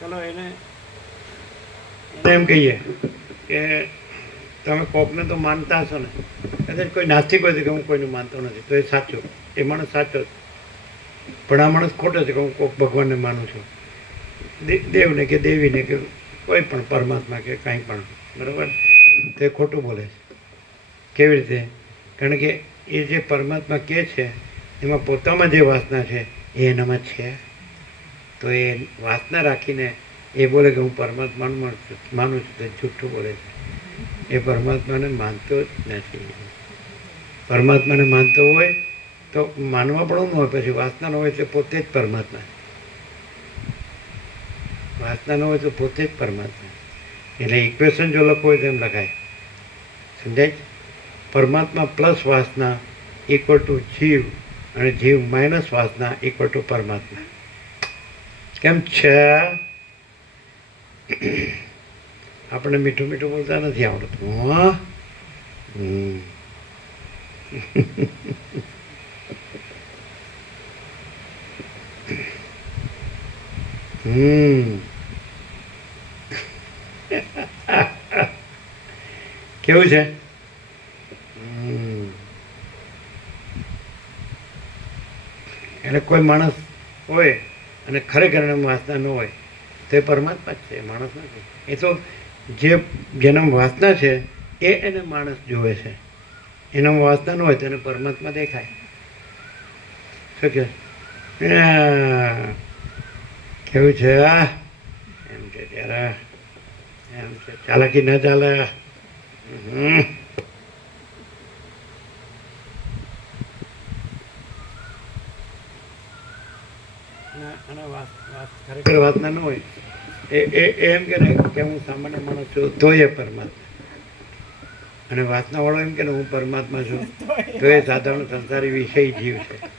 બોલો એને એમ કહીએ કે તમે કોકને તો માનતા હશો ને. કદાચ કોઈ નાસ્તિક હોય છે કે હું કોઈને માનતો નથી. તો એ સાચો. એ માણસ સાચો. પણ આ માણસ ખોટો છે કે હું કોક ભગવાનને માનું છું. દેવને કે દેવીને કે કોઈ પણ પરમાત્મા કે કાંઈ પણ. બરાબર? તો ખોટું બોલે છે. કેવી રીતે? કારણ કે એ જે પરમાત્મા કહે છે, એમાં પોતામાં જે વાસના છે, એ એનામાં છે. તો એ વાસના રાખીને એ બોલે કે હું પરમાત્માનું માનું છું- તો જૂઠું બોલે છે. એ પરમાત્માને માનતો જ નથી. પરમાત્માને માનતો હોય તો માનવા પણ ન હોય, પછી વાસના ન હોય તો પોતે જ પરમાત્મા વાસના ન હોય તો પોતે જ પરમાત્મા એટલે ઇક્વેશન જો લખો હોય તો એમ લખાય. સમજાય પરમાત્મા પ્લસ વાસના ઇક્વલ ટુ જીવ અને જીવ માઇનસ વાસના ઇક્વલ ટુ પરમાત્મા. કેમ છે? આપણે મીઠું મીઠું બોલતા નથી આવડતું કેવું છે. એટલે કોઈ માણસ હોય અને ખરેખર એને વાસના ન હોય, તો એ પરમાત્મા જ છે માણસ નથી. એ તો જે જેનામ વાસના છે, એ એને માણસ જોવે છે. એનામ વાસના ન હોય તો એને પરમાત્મા દેખાય. શું કે? કેવું છે? આ, એમ કે ત્યારે એમ છે ચાલાકી ન ચાલે. હમ. ખરેખર વાતના ન હોય. એ એ એમ કે ને કે હું સામાન્ય માણસ છું તો એ પરમાત્મા. અને વાસનાવાળો એમ કે ને હું પરમાત્મા છું તો એ સાધારણ સંસારી વિષય જીવ છે.